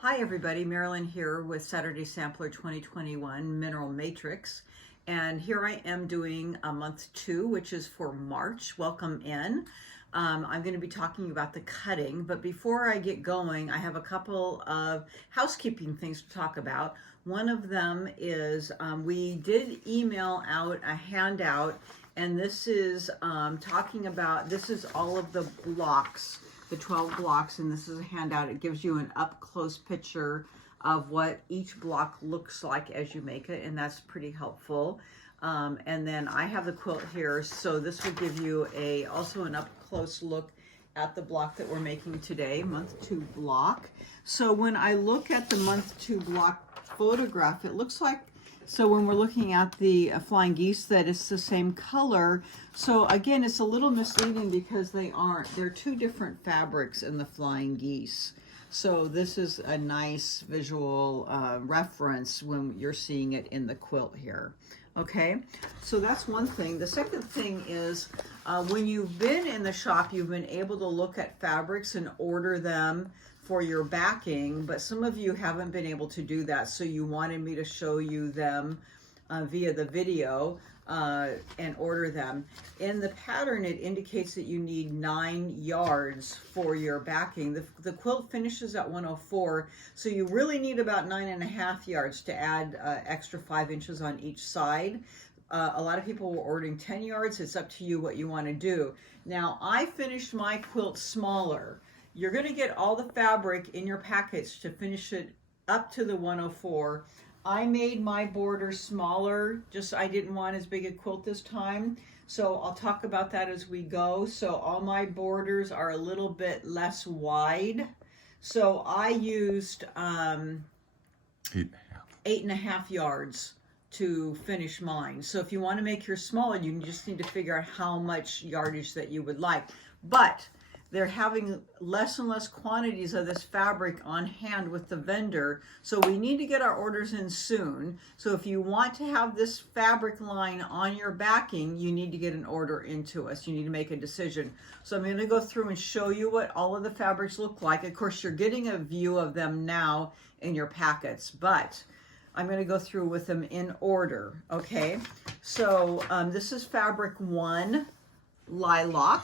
Hi everybody, Marilyn here with Saturday Sampler 2021 Mineral Matrix. And here I am doing a month 2, which is for March. Welcome in. I'm going to be talking about the cutting, but before I get going, I have a couple of housekeeping things to talk about. One of them is we did email out a handout, and this is this is all of the blocks, the 12 blocks, and this is a handout. It gives you an up-close picture of what each block looks like as you make it, and that's pretty helpful. And then I have the quilt here, so this will give you also an up-close look at the block that we're making today, month 2 block. So when I look at the month 2 block photograph, it looks like, so when we're looking at the flying geese, that it's the same color. So again, it's a little misleading because they're two different fabrics in the flying geese. So this is a nice visual reference when you're seeing it in the quilt here. Okay, so that's one thing. The second thing is when you've been in the shop, you've been able to look at fabrics and order them for your backing, but some of you haven't been able to do that, so you wanted me to show you them via the video and order them. In the pattern, it indicates that you need 9 yards for your backing. The quilt finishes at 104, so you really need about 9.5 yards to add extra 5 inches on each side. A lot of people were ordering 10 yards. It's up to you what you want to do. Now, I finished my quilt smaller. You're going to get all the fabric in your package to finish it up to the 104. I made my border smaller, just I didn't want as big a quilt this time. So I'll talk about that as we go. So all my borders are a little bit less wide. So I used 8.5 yards to finish mine. So if you want to make yours smaller, you just need to figure out how much yardage that you would like. But they're having less and less quantities of this fabric on hand with the vendor, so we need to get our orders in soon. So if you want to have this fabric line on your backing, you need to get an order into us. You need to make a decision. So I'm going to go through and show you what all of the fabrics look like. Of course, you're getting a view of them now in your packets, but I'm going to go through with them in order, okay? So this is fabric 1, lilac.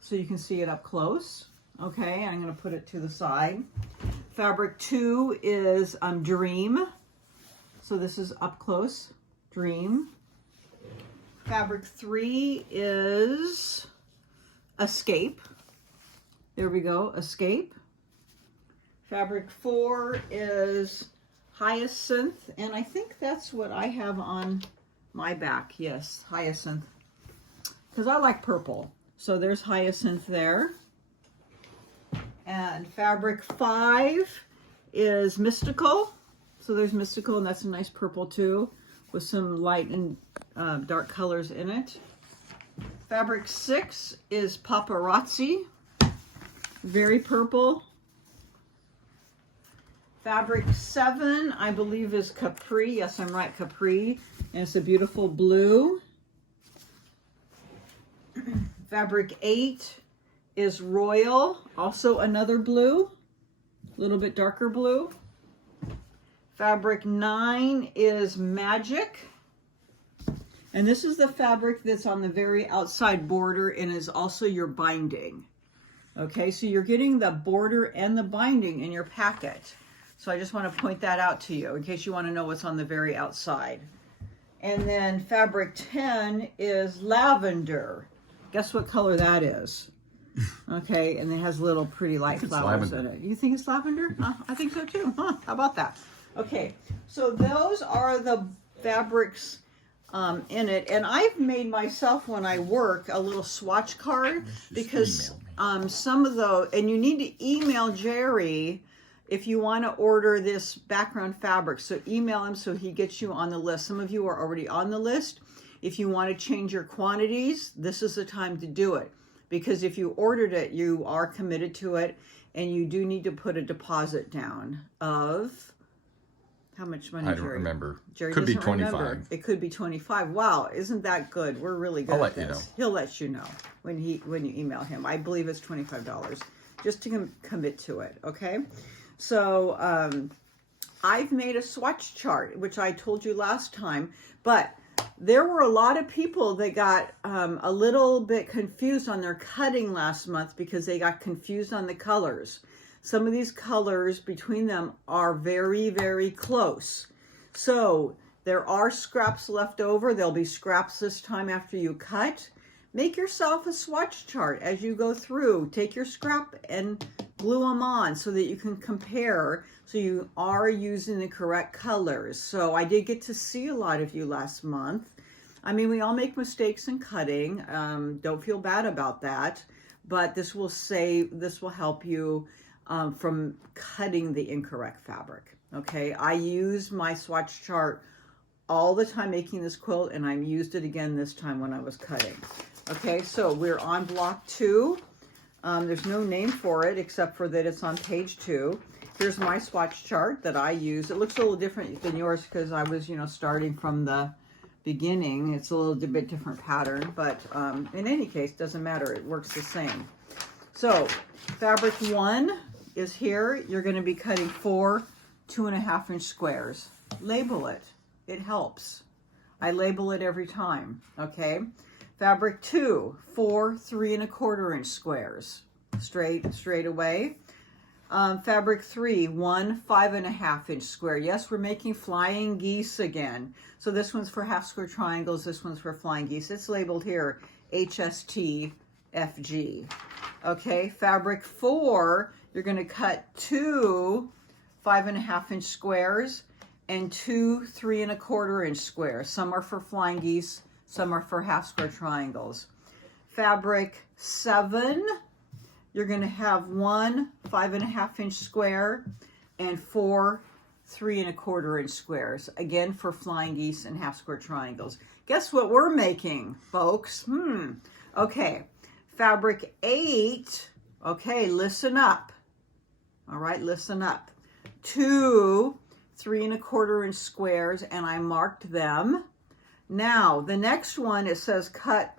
So you can see it up close. Okay, I'm going to put it to the side. Fabric 2 is Dream. So this is up close, Dream. Fabric 3 is Escape. There we go, Escape. Fabric 4 is Hyacinth, and I think that's what I have on my back. Yes, Hyacinth, because I like purple. So there's Hyacinth there. And fabric 5 is Mystical. So there's Mystical, and that's a nice purple too, with some light and dark colors in it. Fabric 6 is Paparazzi. Very purple. Fabric 7, I believe, is Capri. Yes, I'm right, Capri. And it's a beautiful blue. Fabric 8 is Royal, also another blue, a little bit darker blue. Fabric 9 is Magic, and this is the fabric that's on the very outside border and is also your binding. Okay, so you're getting the border and the binding in your packet. So I just want to point that out to you in case you want to know what's on the very outside. And then fabric 10 is Lavender. Guess what color that is? Okay, and it has little pretty light flowers in it. You think it's lavender? I think so too. How about that? Okay, so those are the fabrics in it. And I've made myself, when I work, a little swatch card because some of those, and you need to email Jerry if you want to order this background fabric. So email him so he gets you on the list. Some of you are already on the list. If you want to change your quantities, this is the time to do it. Because if you ordered it, you are committed to it, and you do need to put a deposit down of how much money? I don't remember. Jerry could be doesn't 25. remember. It could be 25. Wow, isn't that good? We're really good at this. You know. He'll let you know when you email him. I believe it's $25 just to commit to it. Okay. So I've made a swatch chart, which I told you last time, but there were a lot of people that got a little bit confused on their cutting last month because they got confused on the colors. Some of these colors between them are very, very close. So there are scraps left over. There'll be scraps this time after you cut. Make yourself a swatch chart as you go through. Take your scrap and glue them on so that you can compare, so you are using the correct colors. So I did get to see a lot of you last month. I mean, we all make mistakes in cutting. Don't feel bad about that, but this will help you from cutting the incorrect fabric. Okay, I use my swatch chart all the time making this quilt, and I used it again this time when I was cutting. Okay, so we're on block 2. There's no name for it except for that it's on page 2. Here's my swatch chart that I use. It looks a little different than yours because I was, starting from the beginning. It's a little bit different pattern, but in any case, doesn't matter. It works the same. So fabric 1 is here. You're going to be cutting 4 2.5-inch squares. Label it. It helps. I label it every time. Okay. Fabric 2, 4 3.25-inch squares, straight away. Fabric 3, 1 5.5-inch square. Yes, we're making flying geese again. So this one's for half square triangles. This one's for flying geese. It's labeled here HST FG. Okay, fabric 4, you're going to cut 2 5.5-inch squares and 2 3.25-inch squares. Some are for flying geese. Some are for half square triangles. Fabric 7, you're going to have 1 5.5-inch square and 4 3.25-inch squares. Again, for flying geese and half square triangles. Guess what we're making, folks? Okay. Fabric 8, okay, listen up. All right, listen up. 2 3.25-inch squares, and I marked them. Now, the next one, it says cut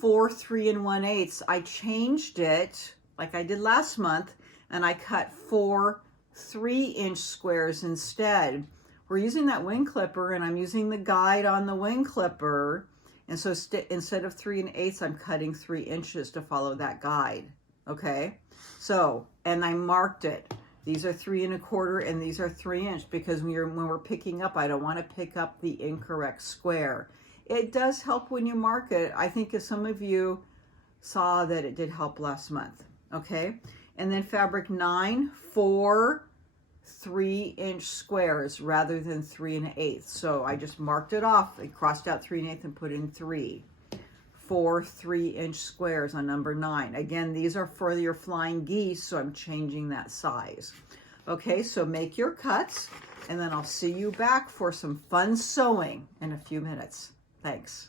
4 3 1/8. I changed it like I did last month, and I cut 4 3-inch squares instead. We're using that wing clipper, and I'm using the guide on the wing clipper. And so instead of 3 1/8, I'm cutting 3 inches to follow that guide. Okay? So, and I marked it. These are 3 1/4 and these are 3-inch because when we're picking up, I don't want to pick up the incorrect square. It does help when you mark it. I think as some of you saw that it did help last month. Okay, and then fabric 9, 4 3-inch squares rather than 3 1/8. So I just marked it off. I crossed out 3 1/8 and put in 3. 4 3-inch squares on number 9. Again, these are for your flying geese, so I'm changing that size. Okay, so make your cuts, and then I'll see you back for some fun sewing in a few minutes. Thanks.